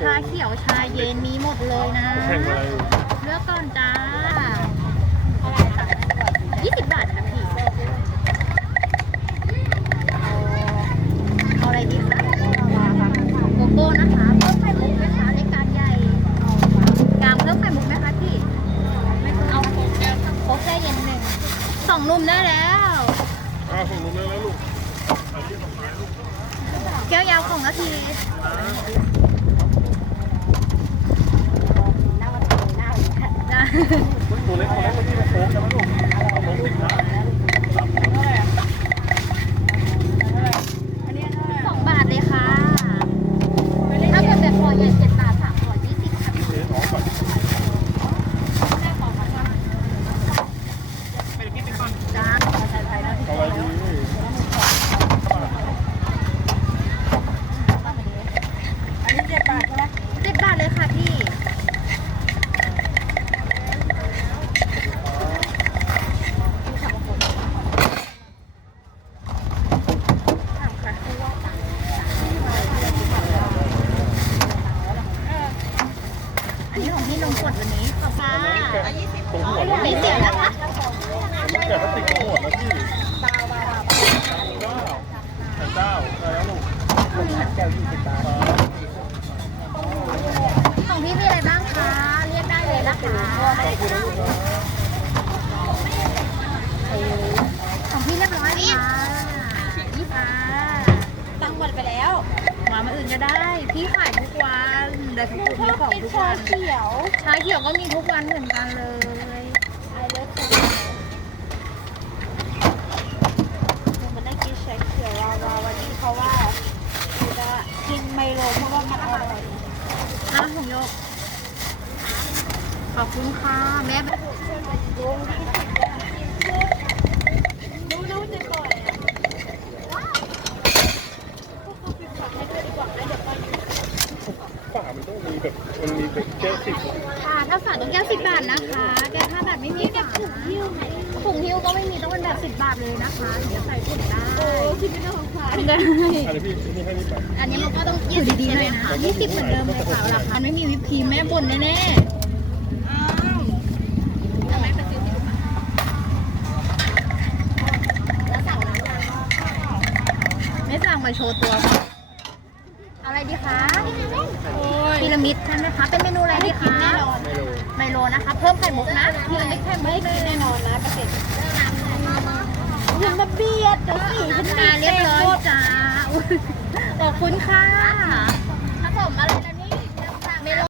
ชาเขียวชาเย็นมีหมดเลยนะ แข่งอะไรอยู่เลือกก่อนจ้ายี่สิบบาทค่ะพี่เอาอะไรดีคะโกโก้นะคะเพิ่มไข่มุกไหมคะในการใหญ่กลางเพิ่มไข่มุกไหมคะพี่ไม่เอาโค้กแก้วโค้กแก้วเย็นหนึ่งสองนุ่มได้แล้วอ้าวส่งลงแล้วลูก แก้วยาวของนาทีจ้า ตัวเล็กตัวเล็กเมื่อกี้มาโค้งใช่ไหมลูกเอาลงสิดนะ สองบาทเลยค่ะ ถ้าเกิดแบบพอใหญ่เจ็ดบาทสามพอยี่สิบค่ะ เดี๋ยวน้องก่อน จ้า เอาอะไรดี เจ็ดบาทเลยค่ะพี่ อันนี้ของพี่นมกดวันนี้ขอบค่ะตรงหัวแล้วไม่เสียนะคะแกะพลาสติกตรงหัวแล้วพี่เก้าแต่เก้าได้แล้วลูกของพี่มีอะไรบ้างคะ เรียกได้เลยนะคะ ของพี่เรียบร้อยค่ะยี่ค่ะ ตังหมดไปแล้ว มามาอื่นก็ได้ พี่ขายทุกวันแต่ ทุกคนมีของทุกวันเขียวชาเขียวก็มีทุกวันเหมือนกันเลย ไอเลิฟหนูมันได้กินชาเขียววาวาวันนี้เพราะว่าหนูจะกินไมโลเพราะว่ามันอร่อยอ้าวผมยก ขอบคุณค่ะ แม่ ดูดูจะก่อนว้าวให้ดูดีกว่านะเดี๋ยวไป ฝามันต้องมี แบบมันมีแบบแก้วสิบค่ะถ้าฝาต้องแก้วสิบบาทนะคะแก้วห้าบาทไม่มีฝาถุงหิ้วไหมถุงหิ้วก็ไม่มีต้องเป็นแบบสิบบาทเลยนะคะเดี๋ยวใส่ถุงได้โอ้ที่ไม่ต้องของขวัญได้อะไรพี่นี่ให้นี่ไปอันนี้มันก็ต้องยี่สิบดีๆเลยนะยี่สิบเหมือนเดิมเลยค่ะราคาไม่มีวิปครีมแม่บ่นแน่อ้าวทำไมไปซื้อที่ลูกค้าแล้วสั่งน้ำยาๆไม่สั่งมาโชว์ตัว อะไรดีคะ โอ้ย พี ระมิดใช่ไหมคะ เป็นเมนูอะไรดีคะแน่นอนไม่รู้ไมโลนะคะ เพิ่มไข่มุกนะพีระมิดไข่มุไม่กกินแน่นอนนะเกษตรอย่ามาเบียดเดี๋ยวสิฉันอ่าเรียบร้อยจ้าอุ๊ยขอบคุณค่ะผสมอะไรเลย